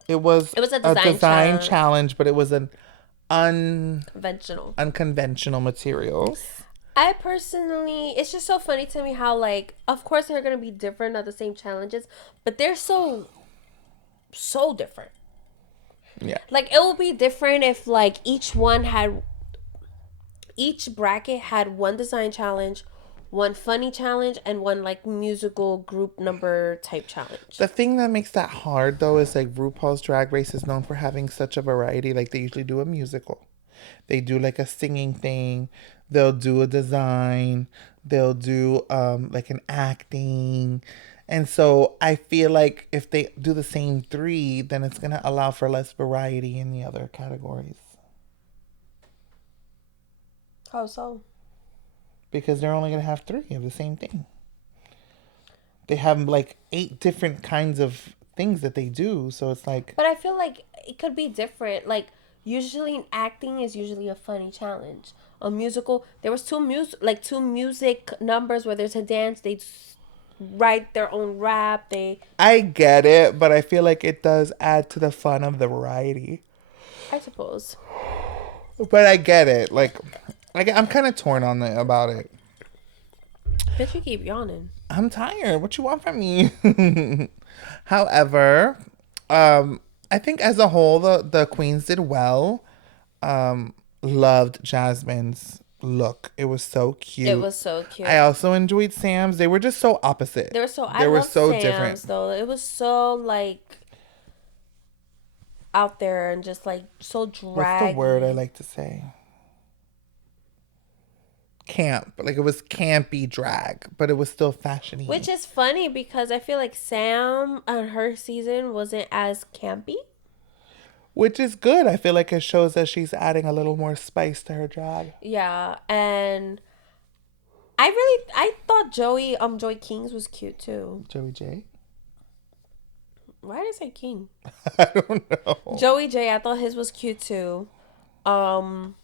It was a design challenge, but it was an Conventional. unconventional materials. I personally, it's just so funny to me how, like, of course they're going to be different at the same challenges, but they're so different. Yeah. Like, it would be different if, like, each bracket had one design challenge, one funny challenge, and one, like, musical group number type challenge. The thing that makes that hard, though, is, like, RuPaul's Drag Race is known for having such a variety. Like, they usually do a musical. They do, like, a singing thing. They'll do a design. They'll do, like, an acting. And so I feel like if they do the same 3, then it's going to allow for less variety in the other categories. How so? Because they're only going to have 3 of the same thing. They have, like, 8 different kinds of things that they do. So it's like... But I feel like it could be different. Like, usually in acting is usually a funny challenge. A musical, there was two music numbers where there's a dance. They write their own rap. I get it, but I feel like it does add to the fun of the variety. I suppose. But I get it. Like, I'm kind of torn on about it. Bitch, you keep yawning. I'm tired. What you want from me? However, I think as a whole, the queens did well. Loved Jasmine's look. It was so cute. It was so cute. I also enjoyed Sam's. They were just so opposite. I love so Sam's, different. though. It was so, like, out there and just, like, so draggy. What's the word I like to say? Camp. Like, it was campy drag, but it was still fashiony. Which is funny because I feel like Sam on her season wasn't as campy. Which is good. I feel like it shows that she's adding a little more spice to her drag. Yeah, and I thought Joey Kings was cute too. Joey J? Why did I say King? I don't know. Joey J, I thought his was cute too. Hershey,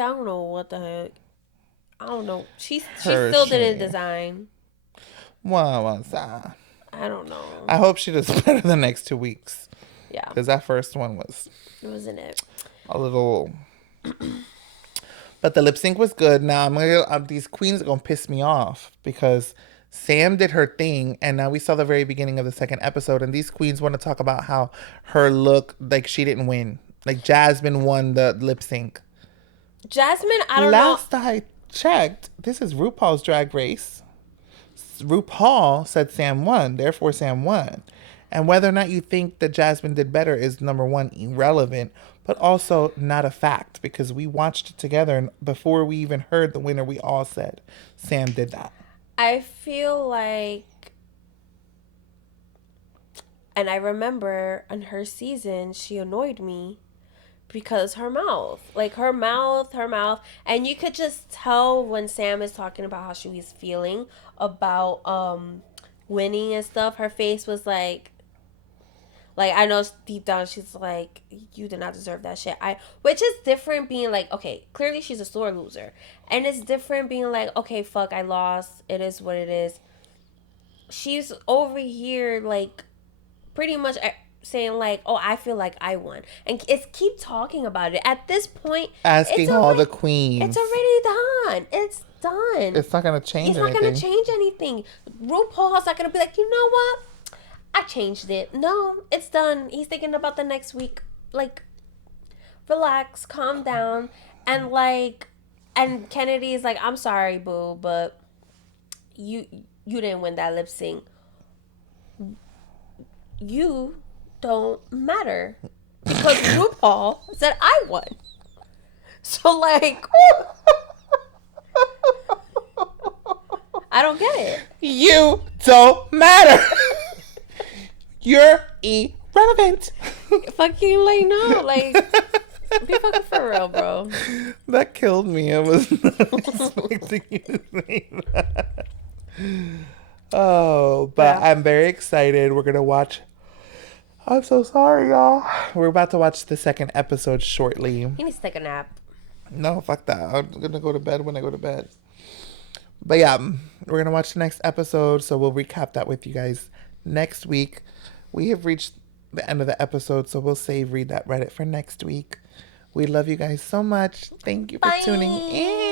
I don't know what the heck. I don't know. She still didn't design. What was that? I don't know. I hope she does better the next 2 weeks. Yeah. Because that first one was... It wasn't it. A little... But the lip sync was good. Now, these queens are going to piss me off. Because Sam did her thing, and now we saw the very beginning of the second episode, and these queens want to talk about how her look, like she didn't win. Like Jasmine won the lip sync. Jasmine, I don't know. Last I checked, this is RuPaul's Drag Race. RuPaul said Sam won, therefore Sam won. And whether or not you think that Jasmine did better is, number one, irrelevant, but also not a fact, because we watched it together, and before we even heard the winner, we all said Sam did that. I feel like, and I remember on her season, she annoyed me because her mouth, and you could just tell when Sam is talking about how she was feeling about winning and stuff. Her face was like I know deep down she's like, you did not deserve that shit. Which is different being like, okay, clearly she's a sore loser, and it's different being like, okay, fuck, I lost. It is what it is. She's over here like pretty much saying like, oh, I feel like I won, and it's keep talking about it. At this point, Asking all the queens. It's already done. It's done. It's not gonna change. It's not gonna change anything. RuPaul's not gonna be like, you know what? I changed it. No, it's done. He's thinking about the next week. Like, relax, calm down, and and Kennedy's like, I'm sorry, boo, but you didn't win that lip sync. You don't matter because RuPaul said I won. So like, I don't get it. You don't matter. You're irrelevant. Fucking like, no, like, be fucking for real, bro. That killed me. I was not expecting you to say that. Oh, but yeah. I'm very excited. We're gonna watch. I'm so sorry, y'all. We're about to watch the second episode shortly. He needs to take a nap. No, fuck that. I'm gonna go to bed when I go to bed. But yeah, we're gonna watch the next episode, so we'll recap that with you guys next week. We have reached the end of the episode, so we'll save Read That Reddit for next week. We love you guys so much. Thank you for tuning in.